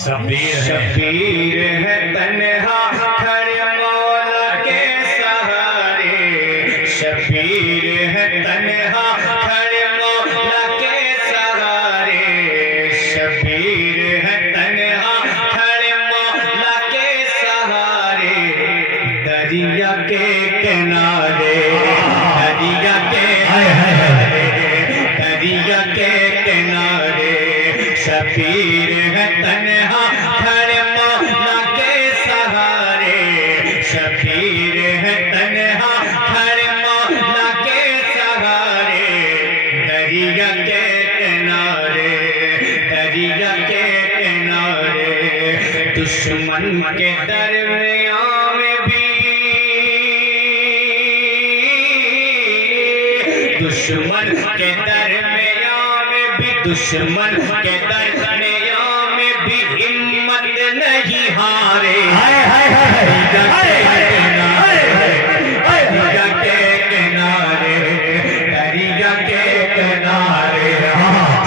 शबीर है तन्हा खड़े मौला के सहारे, शबीर है तन्हा खड़े मौला के सहारे, शबीर है तन्हा खड़े मौला के सहारे, दरिया के किनारे, दरिया के दरिया के किनारे, शबीर है तन्हा खड़े मौला के सहारे, शबीर है तन्हा खड़े मौला के सहारे, दरिया के किनारे, दरिया के किनारे, दुश्मन के दरमियां में भी, दुश्मन के दरमियां में भी, दुश्मन के दरमियां में भी हिम्मत नहीं हारे, दरिया के किनारे, दरिया के किनारे,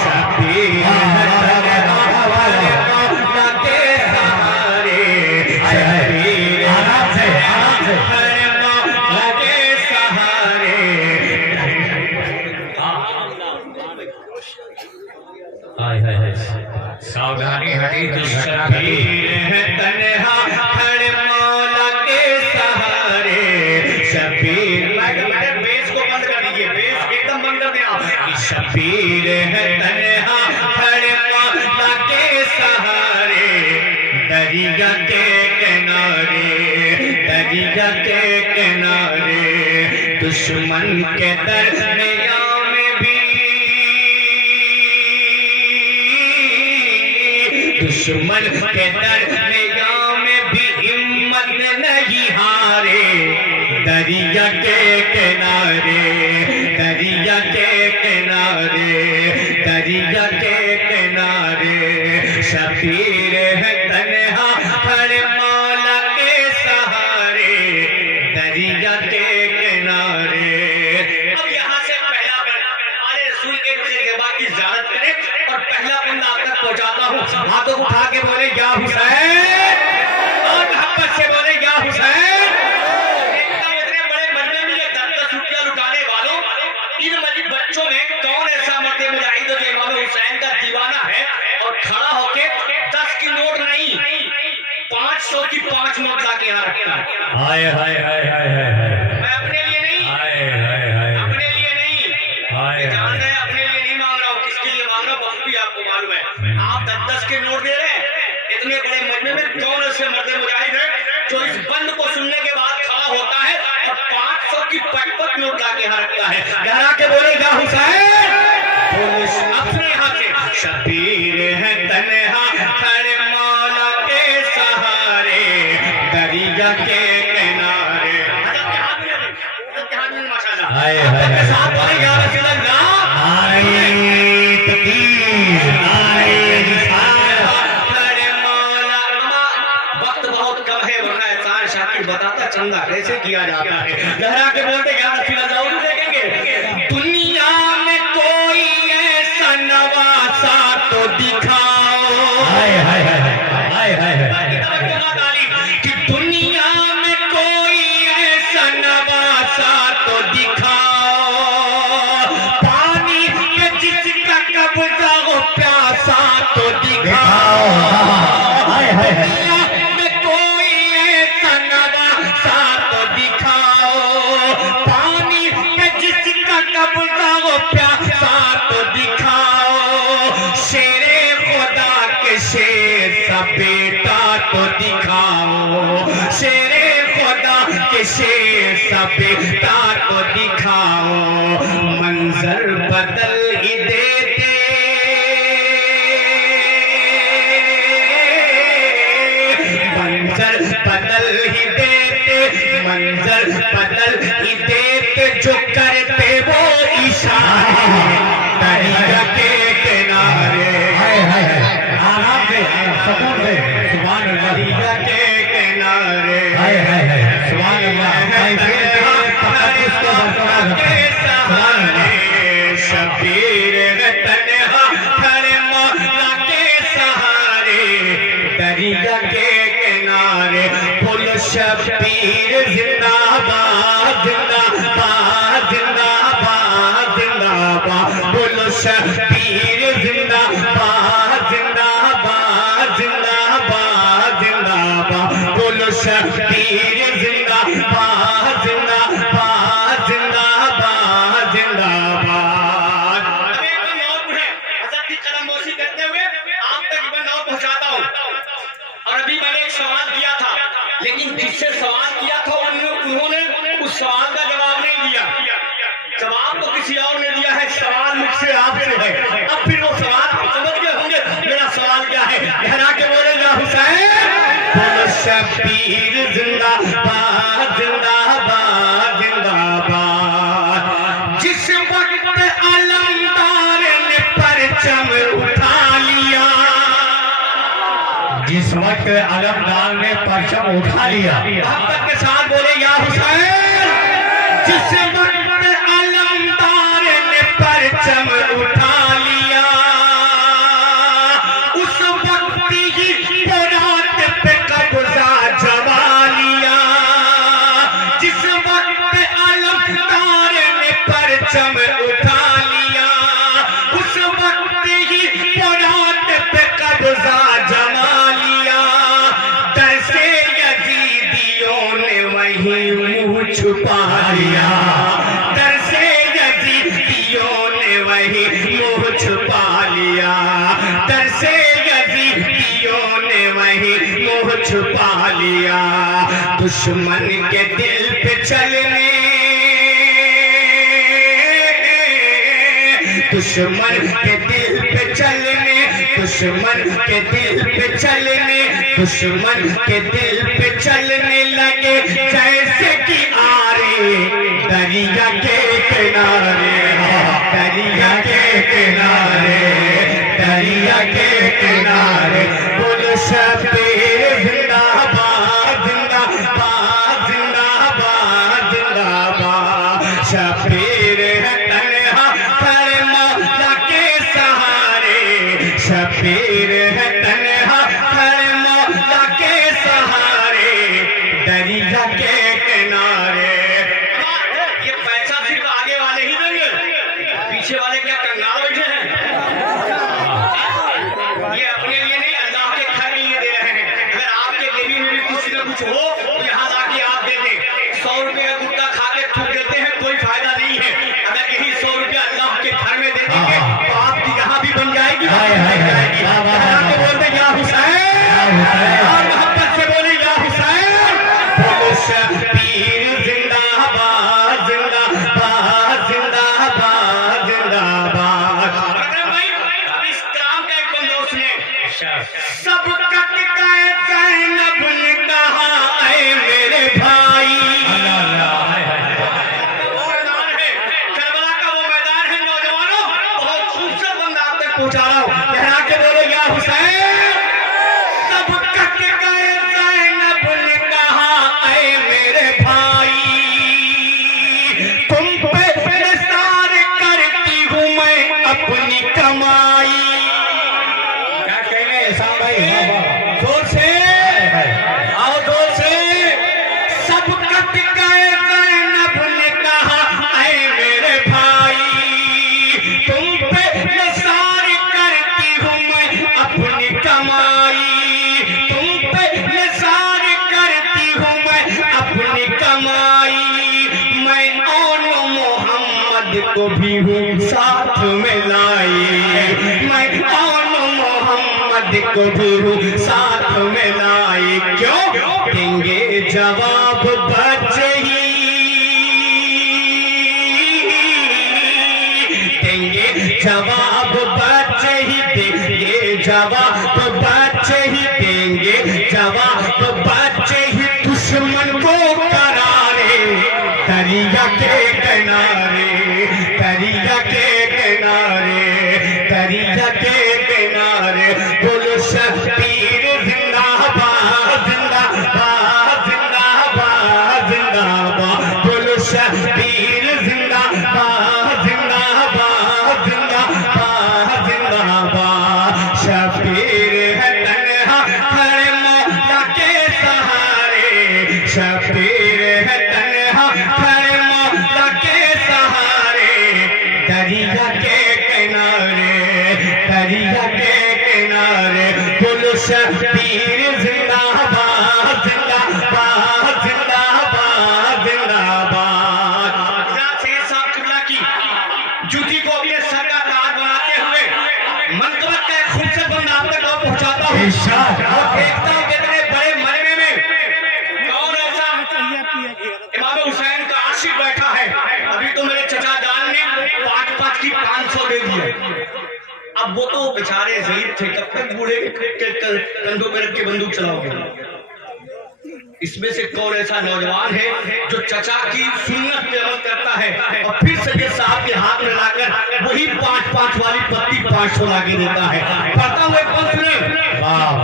शबीर है तन्हा खड़े मौला के सहारे, शबीर है तन्हा खड़े मौला के सहारे। सावधानी हटी, शबीर है तन्हा खड़े मौला के सहारे, शबीर बेस को बंद कर दीजिए, बेस एकदम बंद कर दें आप। शबीर है तन्हा खड़े मौला के सहारे, दरिया के किनारे, दरिया के किनारे, दुश्मन के दरमियां में भी, दुश्मन के दरमियां में भी हिम्मत नहीं हारे, दरिया के किनारे, दरिया के किनारे, दरिया के किनारे, शबीर है तन्हा खड़े मौला के सहारे, दरिया के किनारे। अब यहाँ से पहला आले रसूल के बाद की ज़ियारत करें और पहला बंदा आप तक पहुँचाता हूँ। हाथों को उठा के बोले या हुसैन, और मोहब्बत से बोले या हुसैन। इतने बड़े मजमे में ये 10-10 रुपया लुटाने वालों, इन मजीद बच्चों में कौन ऐसा मर्द मुजाहिद जो इमाम हुसैन का दीवाना है और खड़ा होके 10 की नोट नहीं 500 की 5 नोट लाके यहाँ रखता है। हाय हाय हाय हाय हाय, मैं अपने लिए नहीं, हाय हाय हाय, अपने लिए नहीं, हाय जान रहे, अपने लिए नहीं मांग रहा हूँ, किसके लिए मांग रहा हूँ वक्त भी आपको मालूम है। आप 10-10 के नोट दे रहे हैं, इतने बड़े मजमे में कौन ऐसे मर्द मुजाहिद है जो इस बंद को सुनने के बाद खड़ा होता है और 500 की 5 नोट लाके यहाँ रखता है। यहाँ के बोले या हुसैन, अपने यहाँ से शबीर है तन्हा खड़े मौला के सहारे, दरिया के किनारे। हाय हाय साथ बोले या रसूल अल्लाह, हाय तकबीर, हाय खड़े मौला। वक्त बहुत कम है वरना एहसान शाकिर बताता चंदा कैसे किया जाता है। लहरा के बोलते या रसूल अल्लाह, उर्दू देखेंगे, दुनिया में कोई ऐसा नवासा तो दिखाओ, हाय हाय हाय हाय हाय हाय, कि दुनिया में कोई ऐसा नवासा तो दिखाओ, पानी पे जिसका कब्जा हो प्यासा तो दिखाओ, हाय हाय हाय, में कोई ऐसा नवासा तो दिखाओ, पानी पे जिसका कब्जा हो प्यासा तो दिखाओ, शेरे खुदा के शेर सा बेटा तो दिखाओ, शेरे खुदा के शेर सा बेटा तो दिखाओ, मंजर बदल ही देते, मंजर बदल ही देते, मंजर बदल ही देते, जो करते वो इशारे, दरिया के किनारे, हाय हाय आराम से सुकून से, सुभान अल्लाह, दरिया के किनारे, हाय हाय हाय सुभान अल्लाह, शबीर दरिया के किनारे बोलो शबीर जिंदाबाद जिंदाबाद जिंदाबाद जिंदाबाद बोलो शबीर जिंदाबाद जिंदाबाद जिंदाबाद जिंदाबाद बोलो शबीर जिंदाबाद जिंदाबाद जिंदाबाद जिंदाबाद। अभी एक नौत है हज़रत की कलमनोशी करते हुए आप तक मैं नौत पहुंचाता हूं। और अभी मैंने एक सवाल किया था, लेकिन जिससे सवाल किया था उन्होंने उस सवाल का जवाब नहीं दिया। जवाब तो किसी और ने दिया है, सवाल मुझसे आपसे है। अब फिर वो सवाल आप समझ गए होंगे मेरा सवाल क्या है। गहरा के बोले या हुसैन बोलो शबीर जिंदाबाद जिंदाबाद जिंदाबाद। जिस वक्त अलमदार ने परचम उठा लिया, जिस वक्त अलमदार ने परचम उठा लिया, मोहब्बत के साथ बोले या हुसैन। जिस वक्त अलमदार ने परचम उठा लिया, उस वक्त ही रात पे कब्जा जमा लिया। जिस वक्त अलमदार ने परचम उठा लिया, उस वक्त ही रात पे कब्जा जमा लिया। डर से यजीदियों ने वहीं मुंह छुपा लिया, डर से यजीदियों ने वहीं मुंह छुपा लिया, डर से यजीदियों ने वहीं मुंह छुपा लिया। दुश्मन के दिल पे चलने, दुश्मन के दिल पे चलने, दुश्मन के दिल पे चलने, दुश्मन के दिल पे चलने लगे जैसे कि आरे दरिया के किनारे, दरिया के किनारे, दरिया के किनारे। बोलो शबीर जिंदाबाद जिंदाबाद जिंदाबाद जिंदाबाद। शबीर है तन्हा हर मौला के सहारे, शबीर है तन्हा हर मौला के सहारे, दरिया के किनारे। ये पैसा सिर्फ आगे वाले ही देंगे, पीछे वाले क्या कंगाल बैठे हैं। ये अपने लिए नहीं अल्लाह के घर के लिए दे रहे हैं। अगर आपके जेबी में भी कुछ न कुछ हो तो यहाँ लाके आप दे दें। 100 रुपए का गुटखा खा के थूक देते हैं, कोई फायदा नहीं है। अगर यही 100 रुपया अल्लाह के घर में दे देंगे तो आपकी यहाँ भी बन जाएगी, बोलते या हुसैन, और मोहब्बत से बोले या हुसैन। बोलो शबीर जिंदाबाद जिंदाबाद जिंदाबाद जिंदाबाद। अगर भाई अब इस काम का एक बंदोबस्त ने सब कट गए ज़ैनब ने कहा ऐ मेरे भाई। वो मैदान है करबला का, वो मैदान है नौजवानों, बहुत खूबसूरत बंदा आप तक पहुंचा रहा हूं। कहना के बोले या हुसैन। सब कट गए ज़ैनब ने कहा ऐ मेरे भाई, तुम पे निसार करती हूँ मैं अपनी कमाई। क्या कहने ऐसा भाई, जोर से आओ, जोर से। सब कट गए ज़ैनब ने कहा ऐ मेरे भाई, तुम पे निसार करती हूँ मैं अपनी कमाई, तुम पे निसार करती हूँ मैं अपनी कमाई। मैं और मोहम्मद को भी हूँ साथ में लाई, मैं और मोहम्मद को भी हूँ साथ में लाई। क्यों देंगे जवाब बच्चे ही, देंगे जवाब बच्चे ही, देंगे जवाब बच्चे ही, देंगे जवाब बच्चे ही। दुश्मन को करारे दरिया के किनारे, दरिया के किनारे, दरिया के किनारे। बोलो शबीर जिंदाबाद जिंदाबाद जिंदाबाद जिंदाबाद। बोलो शबीर जिंदाबाद जिंदाबाद जिंदाबाद जिंदाबाद। शबीर है तन्हा शबीर है तन्हा खड़े मौला के सहारे, दरिया के किनारे, दरिया के किनारे। गुल शबीर जिंदाबाद जिंदाबाद जिंदाबाद जिंदाबाद। जूती को अपने सर का ताज बनाते हुए मनकबत का एक खूबसूरत बंद आप तक पहुंचाता हूँ। देखता हूँ कितने बड़े मजमे में कौन ऐसा इमाम हुसैन का आशिक बैठा है। अभी तो मेरे चचा जान ने 5-5 की 500 दे दिए। अब वो तो बेचारे ज़ईद थे, कब तक बूढ़े के कंधों पे रख के बंदूक चलाओगे। इसमें से कौन ऐसा नौजवान है जो चचा की सुन्नत पे अमल करता है और फिर सैयद साहब के हाथ में लाकर वही 5-5 वाली पत्ती 500 लाके देता है। पढ़ता हुए कौन सुने,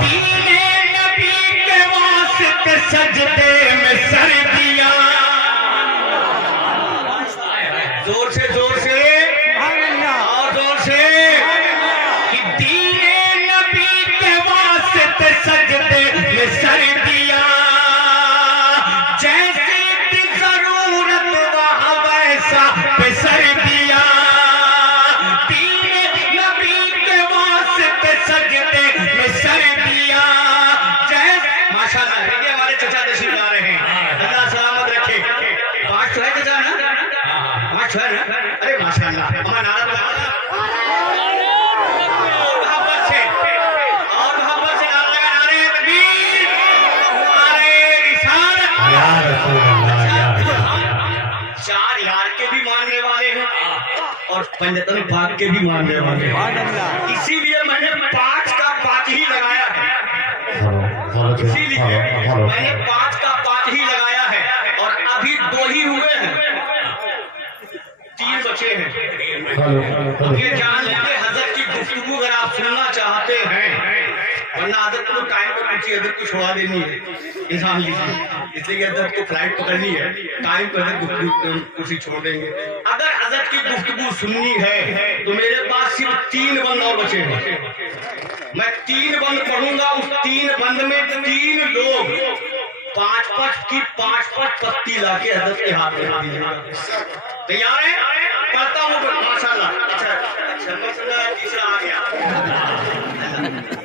दीने नबी के वास्ते सजदे में सर दिया। जोर से और जोर से कि दीने नबी के वास्ते सजदे में सर दिया। जैसी की जरूरत वहाँ वैसा सर दिया। दीने नबी के वास्ते सजदे में सर दिया। माशाल्लाह, देखिए हमारे चचा तशरीफ ला रहे हैं, अल्लाह सलामत रखे। 5 है चचा ना, 5 है ना। अरे माशाल्लाह, हमारा नारा लगा और पंजतन पाक के भी मानने वाले हैं। इसीलिए मैंने 5 का 5 ही लगाया है। इसीलिए मैंने 5 का 5 ही लगाया है और अभी 2 ही हुए हैं, 3 बचे हैं। अब ये जान लीजिए हजरत की गुफ्तगू अगर आप सुनना चाहते हैं, वरना आदत को टाइम पर पूछिए, अदर को छोड़ा देनी है इंसान लीजिए, इसलिए अदर को फ्लाइट पकड़नी है, टाइम पर कुर्सी छोड़ देंगे। अगर हजरत की गुफ्तगू सुननी है तो मेरे पास सिर्फ 3 बंद और बचे हैं। मैं 3 बंद पढ़ूंगा, उस 3 बंद में 3 लोग 5-5 की 5-5 पत्ती लाके हजरत के हाथ में दीजिएगा। तैयार है? करता हूँ माशाल्लाह। अच्छा, तीसरा आ गया।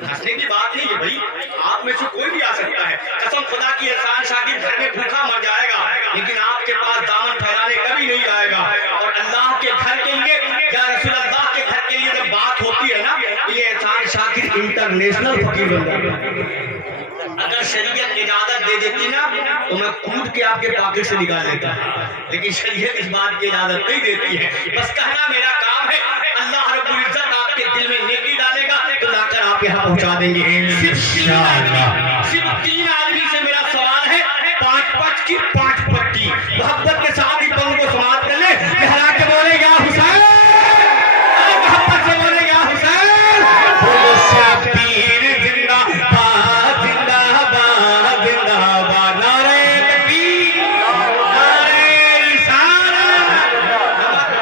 हंसने की बात नहीं है भाई, आप में से कोई भी आ सकता है। कसम खुदा की, एहसान शाकिर घर में भूखा मर जाएगा लेकिन आपके पास दामन फैलाने कभी नहीं आएगा। और अल्लाह के घर के लिए या रसूल अल्लाह के घर के लिए जब बात होती है ना, ये एहसान शाकिर इंटरनेशनल फकीर बन जाएगा। अगर शरीयत इजाजत दे देती ना तो मैं कूद के आपके पॉकेट से निकाल लेता, लेकिन शरीयत इस बात की इजाजत नहीं देती है। बस कहना मेरा काम है, अल्लाह रब्बुल इज्जत आपके दिल में नेकी डालेगा तो लाकर आप यहाँ पहुँचा देंगे। सिर्फ 3 आदमी से मेरा सवाल है, 5-5 की 5 पत्ती मोहब्बत के साथ ही पंग को समाप्त कर ले। लहरा के बोले या हुसैन, मोहब्बत से बोले या हुसैन। शबीर जिंदाबाद जिंदाबाद जिंदाबाद। नारे तकबीर, नारे रिसालत।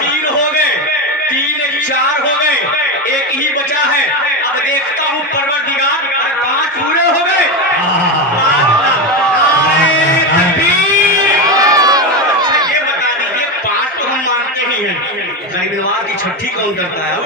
3 हो गए, 3 4 हो गए, 1 ही बचा है। अब देखता हूँ परवरदिगार, 5 पूरे हो गए। अच्छा ये बता दीजिए, 5 तो हम मानते ही हैं, गरीब नवाज की छठी कौन करता है?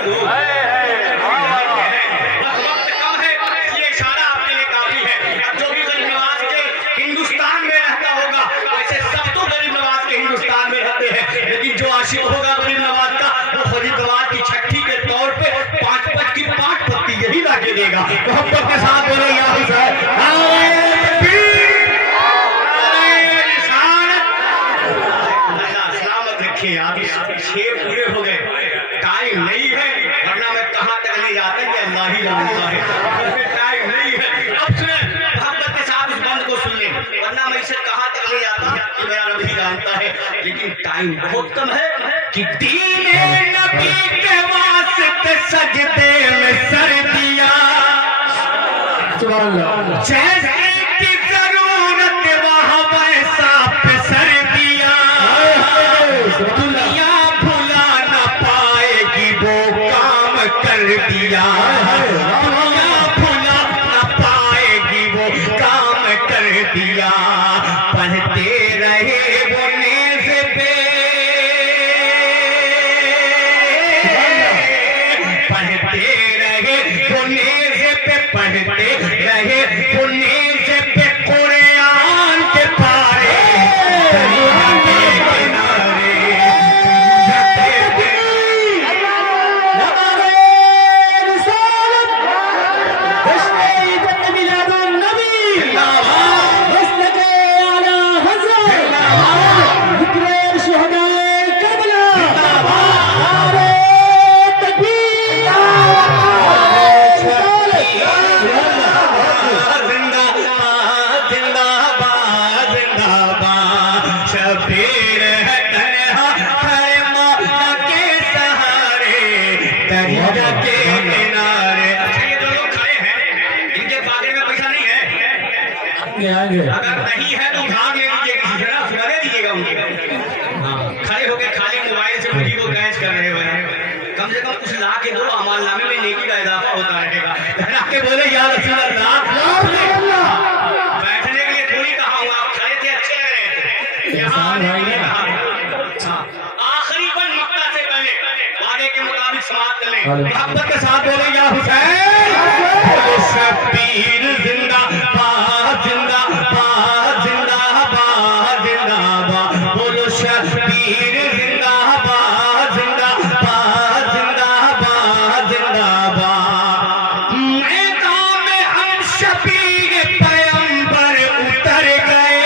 वक्त कम है, ये इशारा आपके लिए काफी है। अब जो भी गरीब नवाज के हिंदुस्तान में रहता होगा, वैसे सब तो गरीब नवाज के हिंदुस्तान में रहते हैं, लेकिन जो आशिक होगा गरीब नवाज का, वो गरीब नवाज की छठी के तौर पे 5-5 की 5 पत्ती यही लाके देगा। मोहब्बत के साथ बोले या हुसैन। सलामत रखिए। आप 6 पूरे हो गए, टाइम नहीं है, वरना मैं कहाँ तक नहीं जाता, ये अल्लाह ही जानता है। टाइम नहीं है। अब सुने, मोहब्बत के साथ उस बंद को सुन ले, वरना मैं इसे कहाँ तक नहीं जाता, ये मेरा रब ही जानता है। लेकिन टाइम बहुत कम है कि दीने नबी के वास्ते सजदे में सर दिया। जैसे की जरूरत वहाँ वैसा सर दिया। दुनिया भुला न पाएगी वो काम कर दिया। दुनिया भुला न पाएगी वो काम कर दिया, पढ़ते रहे वो नेज़ पे, पढ़ते रहे वो नेज़ पे, पढ़ते रहे वो नेज़ पे कुरान के पारे, दरिया के किनारे जाते थे। शबीर है तन्हा हर मौला के सहारे, दरिया के किनारे। अच्छा, ये जो लोग खड़े हैं, इनके पागे में पैसा नहीं है? अगर नहीं है तो उधार ले लीजिए किसी से ना, सुना दीजिएगा उनको। हाँ, खड़े होकर खाली मोबाइल से मुझे वो कैश कर रहे हैं, कम से कम कुछ ला के दो, अमाल नामे में नेकी का इजाफा होता रहेगा। के बोले या रसूल अल्लाह, बैठने के लिए थोड़ी कहा हूँ, आप खड़े थे, अच्छे लग रहे थे। आखिरी बन मक्का से पहले वादे के मुताबिक समाप्त कर लें। मोहब्बत के साथ बोले या हुसैन, शबीर जिंदाबाद जिंदाबाद जिंदाबाद जिंदाबाद, बोलो शबीर जिंदाबाद जिंदाबाद जिंदाबाद जिंदाबाद। मैदान में हम शबीर पैगंबर उतर गए,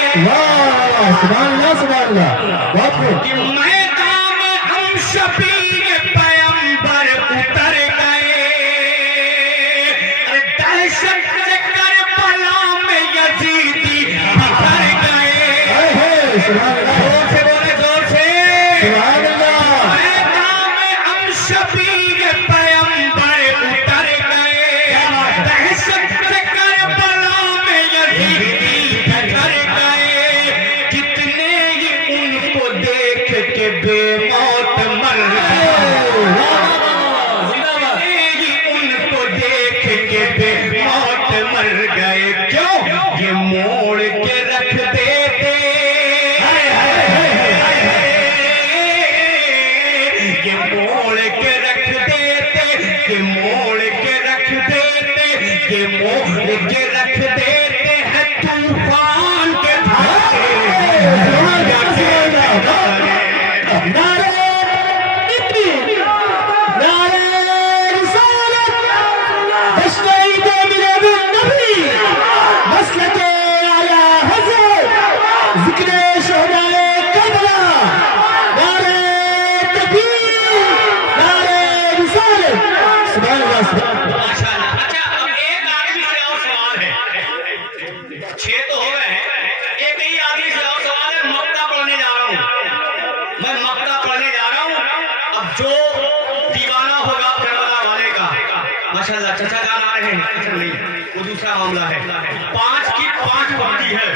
कि मैदान में हम शबीर पैगंबर उतर गए, दहशत से करबला में यजीदी बिखर गए। जोर से बोले, जोर से। मैदान में हम शबीर पैगंबर उतर गए, दहशत से करबला में यजीदी बिखर गए। कितने ही उनको देख के बेमौत मर गए, कितने ही उनको देख के बेमौत मर गए। क्यों? ये मोड़ के रख देते, ये मोड़ के रख देते, ये मोड़ के रख देते, ये मोड़ के रख देते हैं तूफान के धारे। माशाअल्लाह। अच्छा, अब एक आदमी से और सवाल है, 6 तो हो गए हैं, एक ही आदमी से और सवाल है। मक्ता पढ़ने जा रहा हूँ मैं, मक्ता पढ़ने जा रहा हूँ। अब जो दीवाना होगा करबला वाले का, माशाअल्लाह चचा जान आ रहे हैं, अच्छा नहीं, वो दूसरा मामला है। 5 की 5 पट्टी है,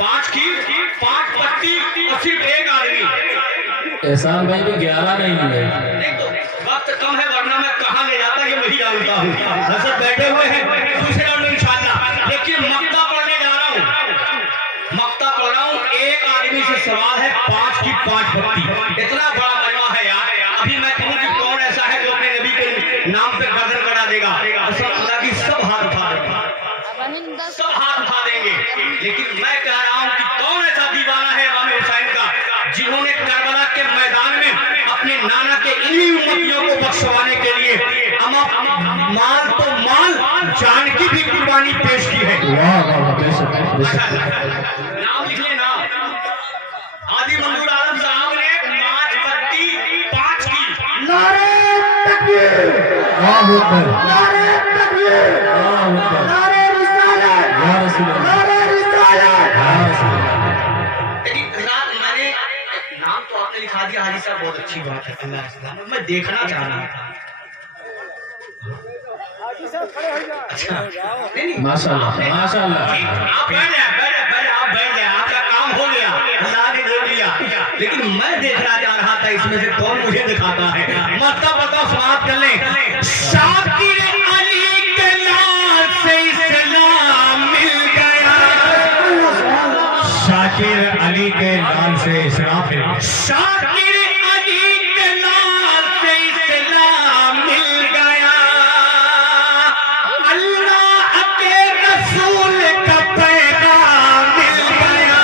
5 की 5 पट्टी, और सिर्फ एक आदमी। एहसान भाई को 11 नहीं मिले। नहीं तो वक्त कम है, वरना मैं कहाँ ले जाता ये वही जानता हूँ। सब बैठे हुए हैं दूसरे राउंड में इंशाल्लाह। देखिए, मक्ता पढ़ने जा रहा हूँ, मक्ता पढ़ रहा हूँ। एक आदमी से सवाल है, 5 की 5 पट्टी। इतना बड़ा मजमा है यार। अभी मैं कहूँ कि कौन ऐसा है जो अपने नबी के नाम पे गर्दन करा देगा, सब अल्लाह की सब हाथ उठा देंगे, सब हाथ उठा देंगे। लेकिन मैं कह रहा हूँ कि कौन ऐसा दीवाना है इमाम हुसैन का, जिन्होंने करबला के मैदान में अपने नाना के इन्हीं उम्मतियों को बख्शवाने के लिए माल तो माल, जान की भी कुर्बानी पेश की है। नाम लिख लेना, हाजी मंजूर आलम साहब ने 5 पट्टी 5 की। नारे तकबीर, नारे तकबीर, नारे रिसालत, नारे रिसालत। रात मैंने नाम तो आपने लिखा दिया हाजी साहब, बहुत अच्छी बात है, अल्लाह मैं देखना चाह रहा था। अच्छा, माशाअल्लाह माशाअल्लाह। आप बैठ जाए, आप बैठ जाए, आपका काम हो गया, अल्लाह ने देख लिया। लेकिन मैं देखना चाह रहा था इसमें से कौन मुझे दिखाता है। मत बताओ, समाप्त कर लें। शाकिर अली के नाम से इस्लाम मिल गया, शाकिर अली के नाम से इस्लाम मिल गया। शाकिर अली के नाम से इस्लाम मिल गया। अल्लाह के रसूल का पैगाम मिल गया।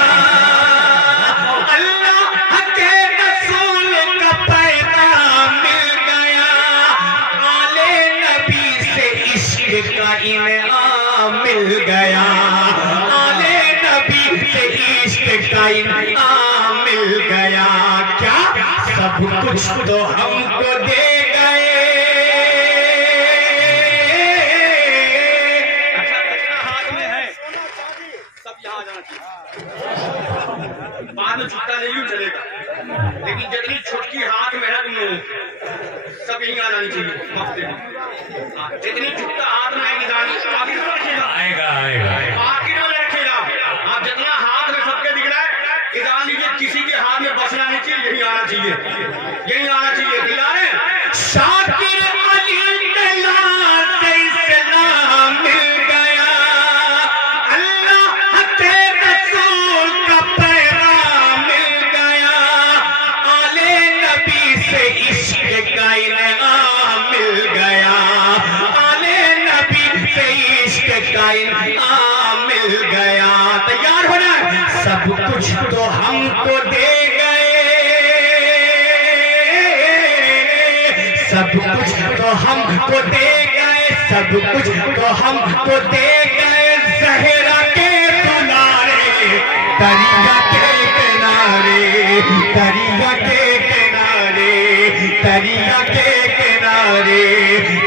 अल्लाह के रसूल का पैगाम मिल गया। आले नबी से इश्क का इनाम मिल गया। आले नबी से इश्क का इनाम मिल गया। क्या सब कुछ तो हमको दे गए। अच्छा जितना हाथ में है सब यहाँ जाना चाहिए। बाद में छुट्टा नहीं यूं चलेगा, लेकिन जितनी छुटकी हाथ में है तुम लोगों सब यहीं आ जानी चाहिए वक्त में। जितनी छुट्टा हाथ में है निदानी आखिर में रखेगा, आएगा आएगा आखिर में रखेगा। आप जितना हाथ में सबके दिख रहा है इदान लीजिए, किसी के हाथ में बसना नहीं चाहिए, यही आना चाहिए, यही आना चाहिए। दिला रहे शाकिर अली के नाम से इस्लाम मिल गया। अल्लाह के रसूल का पैगाम मिल गया। आले नबी से इश्क का इनाम मिल गया। आले नबी से इश्क का इनाम मिल गया। तैयार होना, सब कुछ तो हमको दे गए। सब कुछ तो हमको दे गए। सब कुछ तो हमको दे गए। जहरा के किनारे, दरिया के किनारे, दरिया के किनारे, दरिया के किनारे,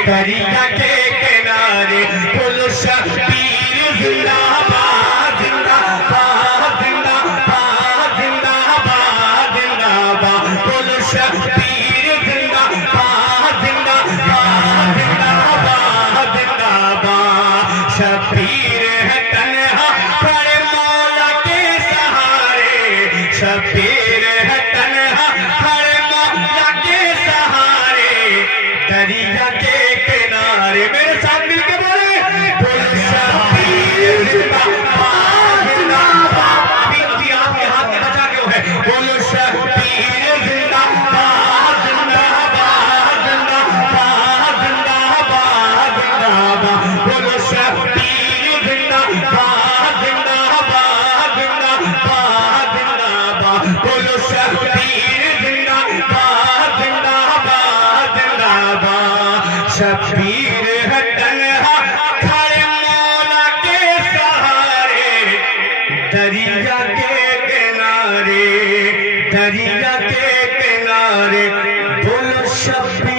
दरिया के किनारे। बोलो शबीर जिंदाबाद जिंदाबाद जिंदाबाद जिंदाबाद जिंदाबाद। बोलो शबीर जिंदाबाद जिंदाबाद जिंदाबाद जिंदाबाद। शबीर है तन्हा पर मौला के सहारे। शबीर है तन्हा पर मौला के सहारे। दरिया के किनारे मेरे साथ मिलके बोले, बोलो शबीर जिंदाबाद जिंदाबाद। अभी आपके हाथ में बचा क्यों है? बोलो शबीर जिंदाबाद जिंदाबाद जिंदाबाद जिंदाबाद जिंदाबाद। बोलो शबीर जिंदाबाद जिंदाबाद जिंदाबाद जिंदाबाद। बोलो शबीर जिंदाबाद जिंदाबाद जिंदाबाद। शबीर है तन्हा खड़े मौला के सहारे। दरिया के किनारे, दरिया के किनारे। बोलो शबीर